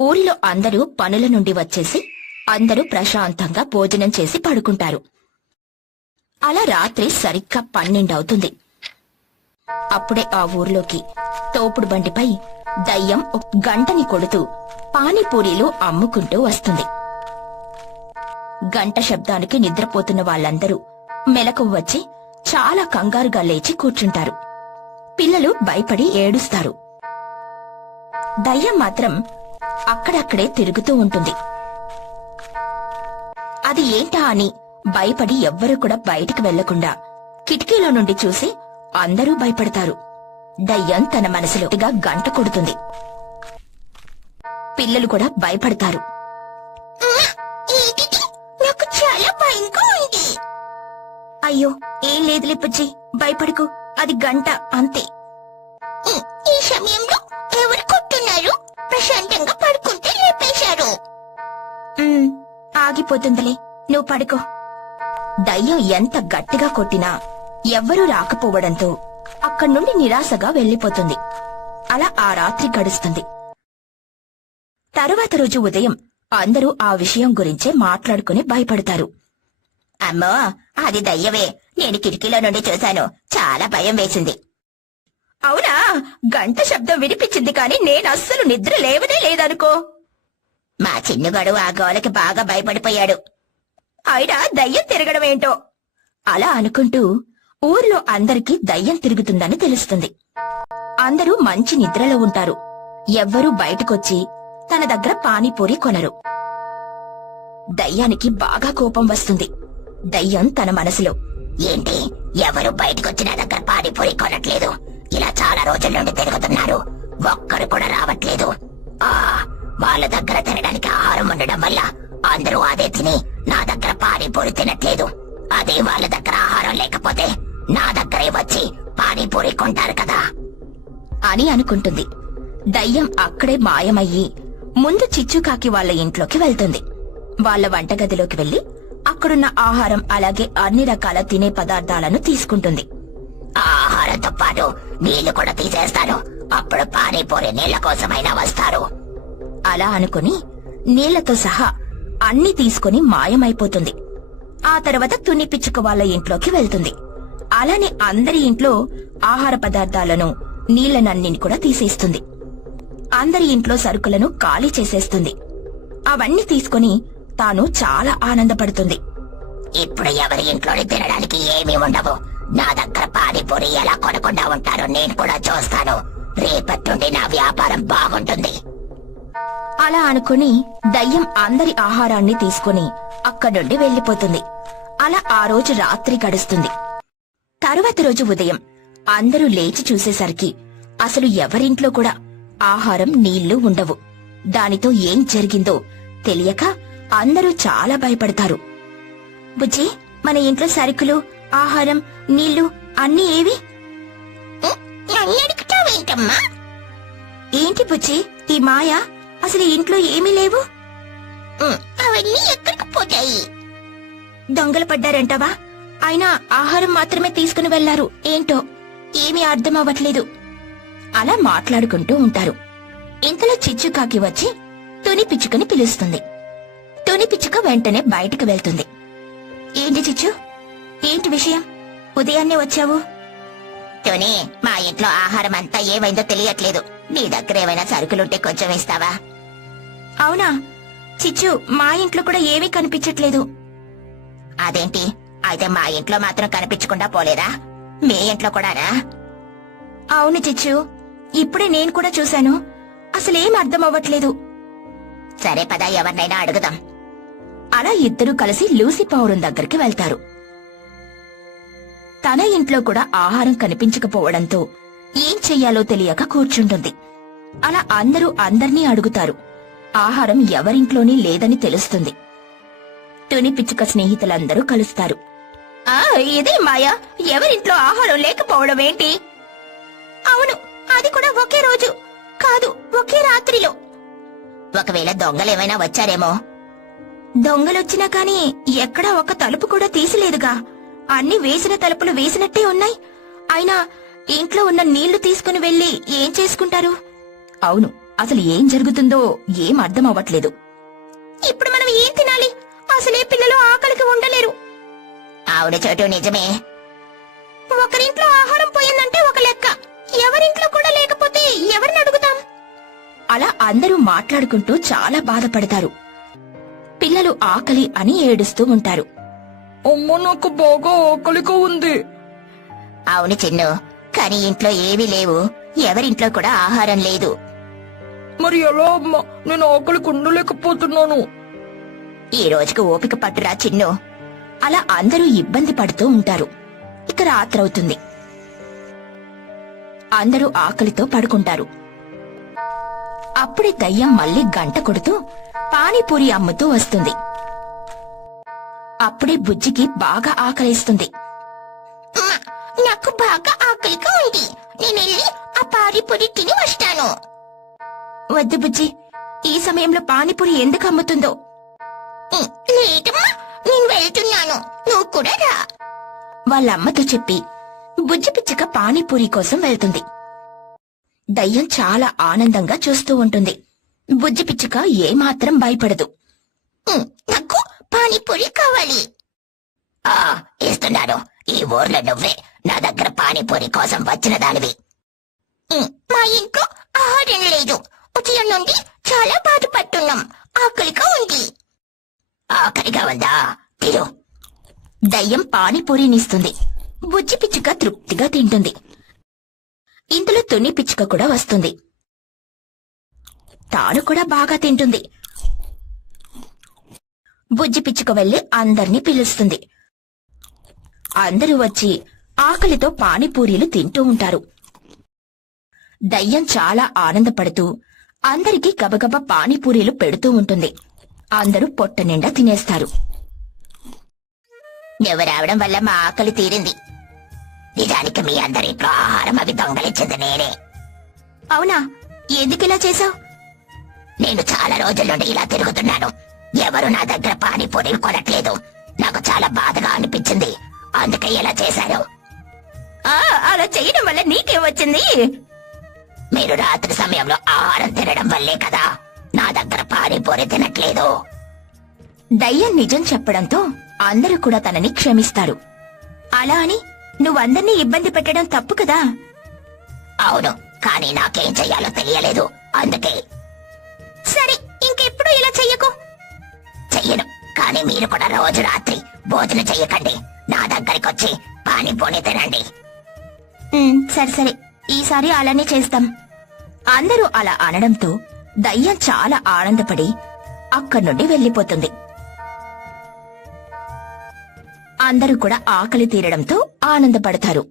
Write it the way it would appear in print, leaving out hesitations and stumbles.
ఊరిలో అందరూ పనుల నుండి వచ్చేసి అందరూ ప్రశాంతంగా భోజనం చేసి పడుకుంటారు. అలా రాత్రి సరిగ్గా 12 అవుతుంది. అప్పుడే ఆ ఊర్లోకి తోపుడు బండిపై దయ్యం ఒక గంటని కొడుతూ పానీపూరీలు అమ్ముకుంటూ వస్తుంది. గంట శబ్దానికి నిద్రపోతున్న వాళ్ళందరూ మెలకువ వచ్చి చాలా కంగారుగా లేచి కూర్చుంటారు. పిల్లలు భయపడి ఏడుస్తారు. దయ్యం మాత్రం అక్కడక్కడే తిరుగుతూ ఉంటుంది. అది ఏంటా అని భయపడి ఎవ్వరూ కూడా బయటికి వెళ్లకుండా కిటికీలో నుండి చూసి అందరూ భయపడతారు. దయ్యం తన మనసులో గంట కొడుతుంది. పిల్లలు కూడా భయపడతారు. నాకు చాలా భయంగా ఉంది. అయ్యో, ఏం లేదులే పుచ్చి, భయపడకు, అది గంట అంతే. ఈ సమయంలో ఎవరు కొట్టున్నారు? ప్రశాంతంగా పడుకుంటే లేపేశారు. ఆగిపోతుందిలే, నువ్వు పడుకో. దయ్యం ఎంత గట్టిగా కొట్టినా ఎవ్వరూ రాకపోవడంతో అక్కడి నుండి నిరాశగా వెళ్లిపోతుంది. అలా ఆ రాత్రి గడుస్తుంది. తరువాత రోజు ఉదయం అందరూ ఆ విషయం గురించే మాట్లాడుకుని భయపడతారు. అమ్మో, అది దయ్యమే, నేను కిటికీలో నుండి చూశాను, చాలా భయం వేసింది. అవునా, గంట శబ్దం వినిపించింది కాని నేనస్సలు నిద్ర లేవనే లేదనుకో. మా చిన్నగాడు ఆ గోలకి బాగా భయపడిపోయాడు. అయినా దయ్యం తిరగడమేంటో. అలా అనుకుంటూ ఊర్లో అందరికీ దయ్యం తిరుగుతుందని తెలుస్తుంది. అందరూ మంచి నిద్రలో ఉంటారు. ఎవ్వరూ బయటకొచ్చి తన దగ్గర పానీపూరి కొనరు. దయ్యానికి బాగా కోపం వస్తుంది. దయ్యం తన మనసులో, ఏంటి ఎవరు బయటకొచ్చి నా దగ్గర పానీపూరి కొనట్లేదు? ఇలా చాలా రోజుల నుండి తిరుగుతున్నారు, ఒక్కరు కూడా రావట్లేదు. వాళ్ళ దగ్గర తినడానికి ఆహారం ఉండడం వల్ల అందరూ అదే తిని నా దగ్గర పానీపూరి తినట్లేదు. అదే వాళ్ళ దగ్గర ఆహారం లేకపోతే నా దగ్గరే వచ్చి పానీపూరి కొంటారు కదా అని అనుకుంటుంది. దయ్యం అక్కడే మాయమయ్యి ముందు చిచ్చుకాకి వాళ్ళ ఇంట్లోకి వెళ్తుంది. వాళ్ళ వంటగదిలోకి వెళ్లి అక్కడున్న ఆహారం అలాగే అన్ని రకాల తినే పదార్థాలను తీసుకుంటుంది. ఆహారంతో పాటు నీళ్లు కూడా తీసేస్తాను, అప్పుడు పానీపూరి నీళ్ల కోసమైనా వస్తారు. అలా అనుకుని నీళ్లతో సహా అన్ని తీసుకుని మాయమైపోతుంది. ఆ తర్వాత తుని పిచ్చుక వాళ్ళ ఇంట్లోకి వెళ్తుంది. అలానే అందరి ఇంట్లో ఆహార పదార్థాలను నీళ్లనన్నిని కూడా తీసేస్తుంది. అందరి ఇంట్లో సరుకులను ఖాళీ చేసేస్తుంది. అవన్నీ తీసుకుని తాను చాలా ఆనందపడుతుంది. ఇప్పుడు ఎవరి ఇంట్లోని తినడానికి ఏమీ ఉండవు, నా దగ్గర పానీపూరి ఎలా కొనకుండా ఉంటారో నేను కూడా చూస్తాను. రేపట్టుండి నా వ్యాపారం బాగుంటుంది. అలా అనుకుని దయ్యం అందరి ఆహారాన్ని తీసుకుని అక్కడి నుండి వెళ్లిపోతుంది. అలా ఆ రోజు రాత్రి గడుస్తుంది. తరువాత రోజు ఉదయం అందరూ లేచి చూసేసరికి అసలు ఎవరింట్లో కూడా ఆహారం నీళ్లు ఉండవు. దానితో ఏం జరిగిందో తెలియక అందరూ చాలా భయపడతారు. బుజ్జి, మన ఇంట్లో సరుకులు, ఆహారం, నీళ్లు అన్నీ ఏవి? ఏంటి బుజ్జి ఈ మాయ? అసలు ఇంట్లో ఏమీ లేవు. అవన్నీ ఎక్కడికి పోతాయి? దొంగలు పడ్డారంటావా? అయినా ఆహారం మాత్రమే తీసుకుని వెళ్లారు. ఏంటో ఏమీ అర్థం అవ్వట్లేదు. అలా మాట్లాడుకుంటూ ఉంటారు. ఇంతలో చిచ్చుకాకి వచ్చి తుని పిచ్చుకని పిలుస్తుంది. తుని పిచ్చుక వెంటనే బయటికి వెళ్తుంది. ఏంటి చిచ్చు, ఏంటి విషయం? ఉదయాన్నే వచ్చావు? తుని, మా ఇంట్లో ఆహారం అంతా ఏమైందో తెలియట్లేదు. నీ దగ్గర ఏమైనా సరుకులుంటే కొంచెం ఇస్తావా? అవునా చిచ్చు, మా ఇంట్లో కూడా ఏమీ కనిపించట్లేదు. అదేంటి, అయితే మా ఇంట్లో మాత్రం కనిపించకుండా పోలేదా? మీ ఇంట్లో కూడానా? అవును చిచ్చు, ఇప్పుడే నేను కూడా చూశాను. అసలేం అర్థం అవ్వట్లేదు. సరే పద, ఎవరినైనా అడుగుదాం. అలా ఇద్దరూ కలిసి లూసీ పావురం దగ్గరికి వెళ్తారు. తన ఇంట్లో కూడా ఆహారం కనిపించకపోవడంతో ఏం చెయ్యాలో తెలియక కూర్చుంటుంది. అలా అందరూ అందర్నీ అడుగుతారు. ఆహారం ఎవరింట్లోనీ లేదని తెలుస్తుంది. తుని పిచ్చుక స్నేహితులందరూ కలుస్తారు. ఇదే మాయా, ఎవరింట్లో ఆహారం లేకపోవడం ఏంటి? అవును, అది కూడా ఒకే రోజు కాదు, ఒకే రాత్రిలో. ఒకవేళ దొంగలేమైనా వచ్చారేమో. దొంగలొచ్చినా కాని ఎక్కడా ఒక తలుపు కూడా తీసిలేదుగా. అన్ని వేసిన తలుపులు వేసినట్టే ఉన్నాయి. అయినా ఇంట్లో ఉన్న నీళ్లు తీసుకుని వెళ్లి ఏం చేసుకుంటారు? అవును, అసలు ఏం జరుగుతుందో ఏం అర్థం అవ్వట్లేదు. ఇప్పుడు మనం ఏం తినాలి? అసలే పిల్లలు ఆకలికి ఉండలేరు. ఆవిడ చోటు నిజమే. ఒకరింట్లో ఆహారం పోయిందంటే ఒక లెక్క, ఎవరింట్లో కూడా లేకపోతే ఎవరిని అడుగుతాం? అలా అందరూ మాట్లాడుకుంటూ చాలా బాధపడతారు. పిల్లలు ఆకలి అని ఏడుస్తూ ఉంటారు. అమ్మ, నాకు బాగా ఆకలిగా ఉంది. అవును చిన్ను, కాని ఇంట్లో ఏవీ లేవు, ఎవరింట్లో కూడా ఆహారం లేదు. మరి ఎలా అమ్మా? నేను ఆకలికి ఉండలేకపోతున్నాను. ఈ రోజుకు ఓపిక పట్టురా చిన్ను. అలా అందరూ ఇబ్బంది పడుతూ ఉంటారు. ఇక రాత్రవుతుంది. అందరూ ఆకలితో పడుకుంటారు. అప్పుడే దయ్యం మళ్ళీ గంట కొడుతూ పానీపూరి అమ్ముతూ వస్తుంది. అప్పుడే బుజ్జికి బాగా ఆకలిస్తుంది. నాకు బాగా ఆకలిగా ఉంది, నేనెళ్ళి ఆ పానీపూరి తిని వస్తాను. వద్దు బుజ్జి, ఈ సమయంలో పానీపూరి ఎందుకు అమ్ముతుందో? లేదమ్మా, నేను వెళ్తున్నాను, నువ్వు కూడా రా. వాళ్ళమ్మతో చెప్పి బుజ్జి పిచ్చుక పానీపూరి కోసం వెళ్తుంది. దయ్యం చాలా ఆనందంగా చూస్తూ ఉంటుంది. బుజ్జి పిచ్చుక ఏమాత్రం భయపడదు. నాకు పానీపూరి కావాలి. ఇస్తున్నాను. ఈ ఊర్లో నువ్వే నా దగ్గర పానీపూరి కోసం వచ్చిన దానివి. మా ఇంట్లో ఆహారం లేదు, ఉదయం నుండి చాలా బాధపడుతున్నాం, ఆకలిగా ఉంది. ఆకలిగా ఉందా? తిరు. దయ్యం పానీపూరినిస్తుంది. బుజ్జి పిచ్చుక తృప్తిగా తింటుంది. ఇందులో తుని పిచ్చుక కూడా వస్తుంది. తాను కూడా బాగా తింటుంది. బుజ్జి పిచ్చుక వెళ్లి అందర్నీ పిలుస్తుంది. అందరూ వచ్చి ఆకలితో పానీపూరీలు తింటూ ఉంటారు. దయ్యం చాలా ఆనందపడుతూ అందరికీ గబగబా పానీపూరీలు పెడుతూ ఉంటుంది. అందరూ పొట్ట నిండా తినేస్తారు. నువ్వు రావడం వల్ల మా ఆకలి తీరింది. నిజానికి మీ అందరింట్లో ఆహారం అవి దొంగలించింది నేనే. అవునా? ఎందుకిలా చేశావు? నేను చాలా రోజుల నుండి ఇలా తిరుగుతున్నాను, ఎవరు నా దగ్గర పానీపూరీలు కొనట్లేదు. నాకు చాలా బాధగా అనిపించింది, అందుకే ఇలా చేశాను. అలా చేయడం వల్ల నీకేమొచ్చింది? మీరు రాత్రి సమయంలో ఆహారం తినడం వల్లే కదా నా దగ్గర పానీపూరి తినట్లేదు. దయ్యం నిజం చెప్పడంతో అందరూ కూడా తనని క్షమిస్తారు. అలా అని నువ్వందర్నీ ఇబ్బంది పెట్టడం తప్పు కదా? అవును, కానీ నాకేం చెయ్యాలో తెలియలేదు, అందుకే. సరే, ఇంకెప్పుడు ఇలా చెయ్యకు. చెయ్యను, కానీ మీరు కూడా రోజు రాత్రి భోజనం చెయ్యకండి, నా దగ్గరికొచ్చి పానీపూరి తినండి. సరే సరే, ఈసారి అలానే చేస్తాం. అందరూ అలా అనడంతో దయ్యం చాలా ఆనందపడి అక్కడి నుండి వెళ్లిపోతుంది. అందరూ కూడా ఆకలి తీరడంతో ఆనందపడతారు.